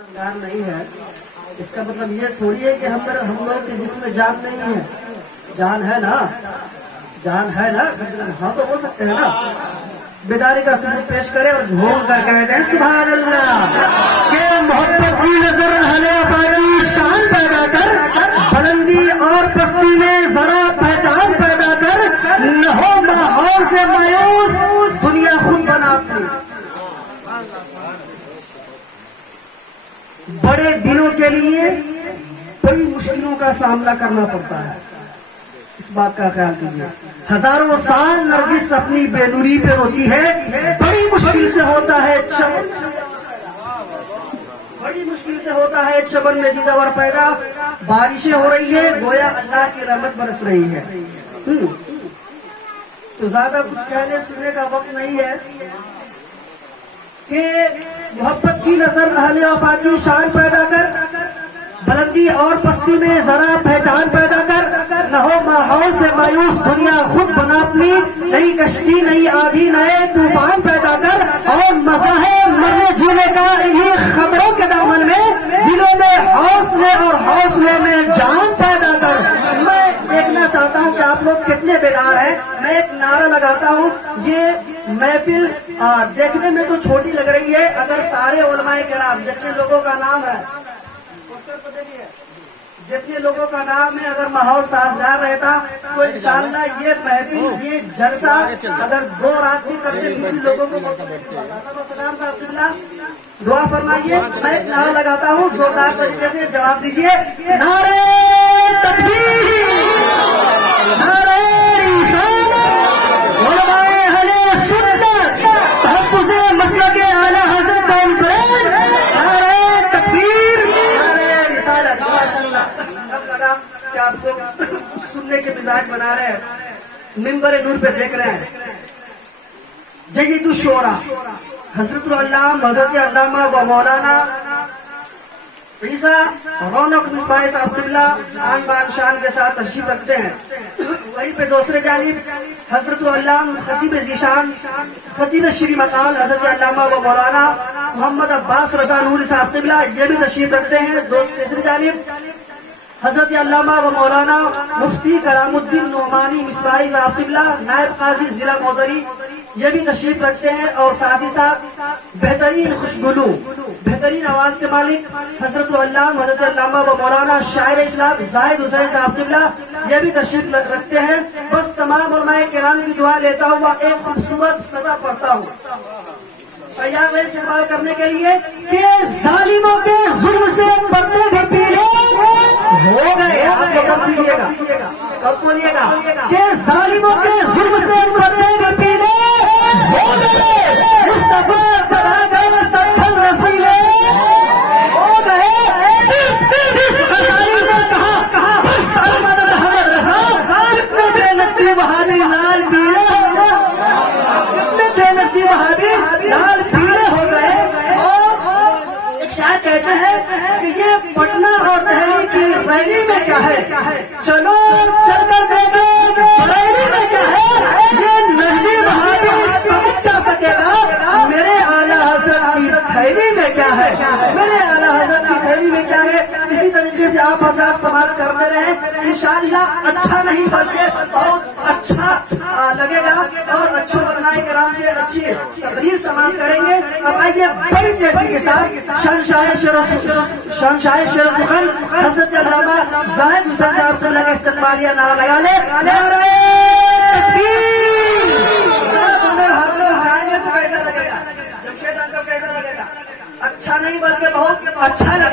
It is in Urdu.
نہیں ہے اس کا مطلب یہ تھوڑی ہے کہ ہم لوگ کے جس میں جان نہیں ہے. جان ہے نا, جان ہے نا, ہاں تو بول سکتے ہیں نا. بیداری کا ثبوت پیش کرے اور گھوم کر کہہ دیں سبحان اللہ کہ محبت کی نظر اہل وفا کی شان پیدا کر, بلندی اور پستی میں ذرا پہچان پیدا کر, نہ ہو ماحول سے مایوس دنیا خود بناتی. بڑے دنوں کے لیے بڑی مشکلوں کا سامنا کرنا پڑتا ہے, اس بات کا خیال کیجیے. ہزاروں سال نرگس اپنی بے نوری پہ روتی ہے, بڑی مشکل سے ہوتا ہے چمن, بڑی مشکل سے ہوتا ہے چمن میں دیدار پیدا. بارشیں ہو رہی ہے گویا اللہ کی رحمت برس رہی ہے. تو زیادہ کچھ کہنے سننے کا وقت نہیں ہے کہ محبت کی نظر اہل وفا کی شان پیدا کر, بلندی اور پستی میں ذرا پہچان پیدا کر, نہ ہو ماحول سے مایوس دنیا خود بنا اپنی. نئی کشتی نئی آندھی نئے طوفان پیدا کر, اور مزہ ہے مرنے جینے کا انہیں خبروں کے دامن میں. دلوں میں حوصلے اور حوصلے میں جان پیدا کر. میں دیکھنا چاہتا ہوں کہ آپ لوگ کتنے بیدار ہیں. میں ایک نعرہ لگاتا ہوں, یہ محفل دیکھنے میں تو چھوٹی لگ رہی ہے, اگر سارے علماء کرام جتنے لوگوں کا نام ہے جتنے لوگوں کا نام ہے اگر ماحول سازگار رہتا تو انشاءاللہ یہ محفل یہ جلسہ اگر 2 رات بھی کرتے کتنے لوگوں کو سلام صاحب دعا فرمائیے. میں ایک نعرہ لگاتا ہوں, زوردار طریقے سے جواب دیجیے. نعرہ تکبیر, نعرہ رسالت, علماء اہل سنت, تحفظ مسلک اعلی حضرت کانفرنس, نعرہ تکبیر, نعرہ رسالت. ماشاءاللہ اب لگا کہ آپ کو سننے کے مزاج بنا رہے ہیں, منبر نور پہ دیکھ رہے ہیں. جید الشورا حضرت العلامہ حضرت علامہ و مولانا عیسیٰ رونق مصباح صاحب قبلہ آن بان شان کے ساتھ تشریف رکھتے ہیں. وہیں پہ دوسرے جانب حضرت العلامہ خطیب ذیشان خطیب شری مقال حضرت علامہ و مولانا محمد عباس رضا نوری صاحب قبلہ یہ بھی تشریف رکھتے ہیں. تیسری جانب حضرت علامہ و مولانا مفتی کلام الدین نعمانی مصباحی صاحب قبلہ نائب قاضی ضلع مودری یہ بھی تشریف رکھتے ہیں. اور ساتھ ہی ساتھ بہترین خوشگلو بہترین آواز کے مالک حضرت العلامہ حضرت علامہ و مولانا شاعر اسلام زاہد حسین صاحب قبلہ یہ بھی تشریف رکھتے ہیں. بس تمام علماء کرام کی دعا لیتا ہوا ایک خوبصورت سزا پڑھتا ہوں. تیار رہے استقبال کرنے کے لیے کہ ظالموں کے ظلم سے پردے بھی پیلے ہو گئے. آپ کو کب سیکھیے گا, کب بولیے گا کہ ظالموں کے ظلم سے پردے بھی پیلے ہو گئے. مصطفیٰ چلا گئے سب پھل رسیلے ہو گئے. نے کہا بس احمد محمد رضا کتنے بے نقطی بہادی لال پیلے ہو گئے, کتنے بے نقطی بہادی لال پیلے ہو گئے. اور ایک شاعر کہتے ہیں کہ یہ پٹنہ اور دہلی کی ریلی میں کیا ہے, چلو چل کر دیکھو ریلی میں کیا ہے. یہ نجمی بہادی سمجھ جا سکے گا میرے اعلیٰ حضرت کی تھیلی میں کیا ہے, میرے اعلیٰ حضرت کی تھیلی میں کیا ہے. اسی طریقے سے آپ حضرات سوال کرتے رہیں, انشاءاللہ اچھا نہیں بلکہ بہت اچھا لگے گا اور اچھے علماء کرام سے اچھی تقریر سماعت کریں گے. اب آئیے بڑی تیزی کے ساتھ شہنشاہ شیر سخن حضرت علامہ زاہد حسین صاحب قبلہ کا استقبالیہ نعرہ لگا لے. نعرہ تکبیر. ہاتھوں اٹھائیں گے تو کیسا لگے گا, جمشید انکل کیسا لگے گا, اچھا نہیں بلکہ بہت اچھا لگے